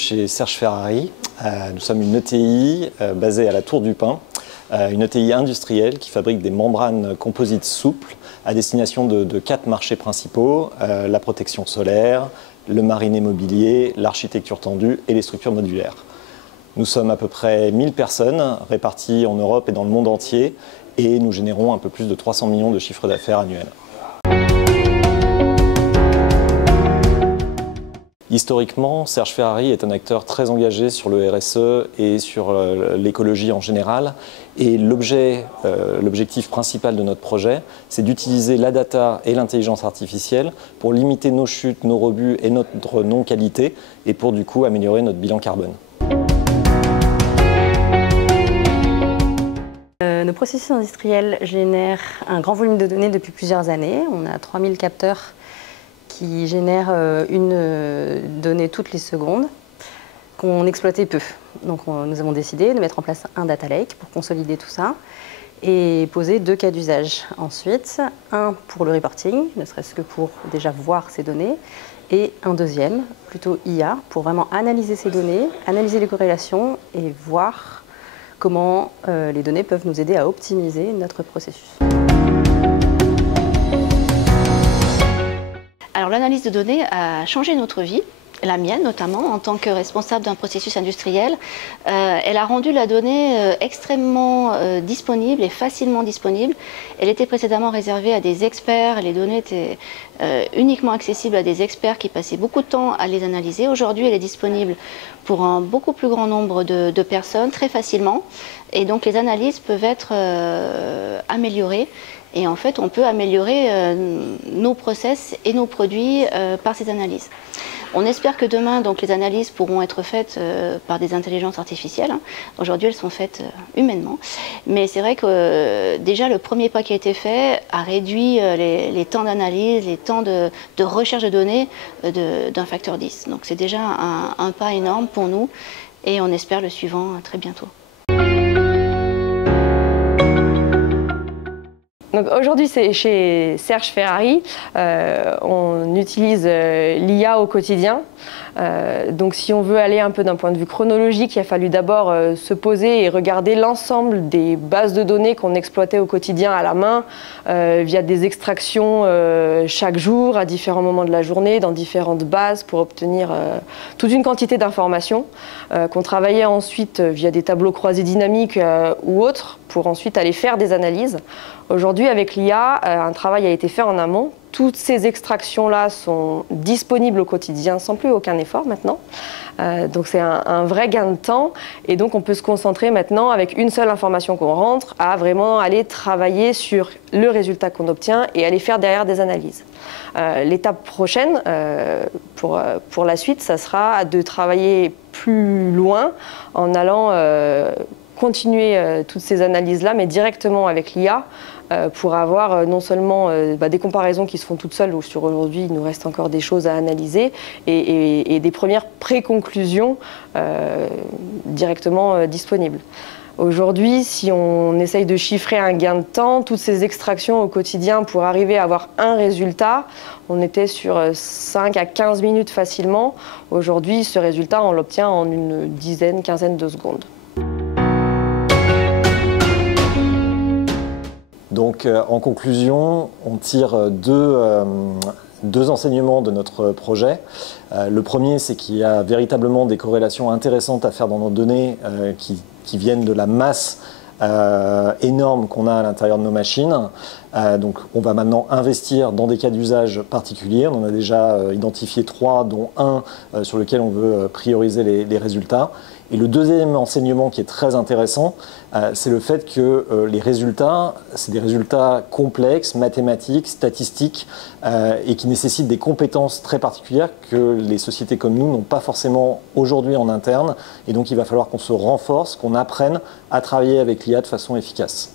chez Serge Ferrari. Nous sommes une ETI basée à la Tour du Pin, une ETI industrielle qui fabrique des membranes composites souples à destination de 4 marchés principaux, la protection solaire, le marine immobilier, l'architecture tendue et les structures modulaires. Nous sommes à peu près 1000 personnes réparties en Europe et dans le monde entier et nous générons un peu plus de 300 millions de chiffres d'affaires annuels. Historiquement, Serge Ferrari est un acteur très engagé sur le RSE et sur l'écologie en général. Et l'objectif principal de notre projet, c'est d'utiliser la data et l'intelligence artificielle pour limiter nos chutes, nos rebuts et notre non-qualité et pour du coup améliorer notre bilan carbone. Nos processus industriels génèrent un grand volume de données depuis plusieurs années. On a 3000 capteurs qui génèrent une donnée toutes les secondes qu'on exploitait peu. Donc nous avons décidé de mettre en place un data lake pour consolider tout ça et poser 2 cas d'usage. Ensuite, un pour le reporting, ne serait-ce que pour déjà voir ces données, et un deuxième, plutôt IA, pour vraiment analyser ces données, analyser les corrélations et voir comment les données peuvent nous aider à optimiser notre processus. Alors l'analyse de données a changé notre vie, la mienne notamment, en tant que responsable d'un processus industriel. Elle a rendu la donnée extrêmement disponible et facilement disponible. Elle était précédemment réservée à des experts, les données étaient uniquement accessibles à des experts qui passaient beaucoup de temps à les analyser. Aujourd'hui, elle est disponible pour un beaucoup plus grand nombre de personnes, très facilement. Et donc les analyses peuvent être améliorées. Et en fait, on peut améliorer nos process et nos produits par ces analyses. On espère que demain, donc, les analyses pourront être faites par des intelligences artificielles. Aujourd'hui, elles sont faites humainement. Mais c'est vrai que déjà, le premier pas qui a été fait a réduit les temps d'analyse, les temps de recherche de données d'un facteur 10. Donc c'est déjà un pas énorme pour nous et on espère le suivant très bientôt. Aujourd'hui, c'est chez Serge Ferrari, on utilise l'IA au quotidien. Donc si on veut aller un peu d'un point de vue chronologique, il a fallu d'abord se poser et regarder l'ensemble des bases de données qu'on exploitait au quotidien à la main, via des extractions chaque jour, à différents moments de la journée, dans différentes bases pour obtenir toute une quantité d'informations qu'on travaillait ensuite via des tableaux croisés dynamiques ou autres pour ensuite aller faire des analyses. Aujourd'hui, avec l'IA, un travail a été fait en amont. Toutes ces extractions-là sont disponibles au quotidien sans plus aucun effort maintenant. Donc c'est un vrai gain de temps et donc on peut se concentrer maintenant avec une seule information qu'on rentre à vraiment aller travailler sur le résultat qu'on obtient et aller faire derrière des analyses. L'étape prochaine pour la suite, ça sera de travailler plus loin en allant continuer toutes ces analyses-là, mais directement avec l'IA, pour avoir non seulement des comparaisons qui se font toutes seules, où sur aujourd'hui il nous reste encore des choses à analyser, et des premières pré-conclusions directement disponibles. Aujourd'hui, si on essaye de chiffrer un gain de temps, toutes ces extractions au quotidien pour arriver à avoir un résultat, on était sur 5 à 15 minutes facilement. Aujourd'hui, ce résultat, on l'obtient en une dizaine, quinzaine de secondes. Donc en conclusion, on tire deux enseignements de notre projet. Le premier, c'est qu'il y a véritablement des corrélations intéressantes à faire dans nos données qui viennent de la masse énorme qu'on a à l'intérieur de nos machines. Donc on va maintenant investir dans des cas d'usage particuliers. On en a déjà identifié 3, dont un sur lequel on veut prioriser les résultats. Et le deuxième enseignement qui est très intéressant, c'est le fait que les résultats, c'est des résultats complexes, mathématiques, statistiques, et qui nécessitent des compétences très particulières que les sociétés comme nous n'ont pas forcément aujourd'hui en interne. Et donc il va falloir qu'on se renforce, qu'on apprenne à travailler avec l'IA de façon efficace.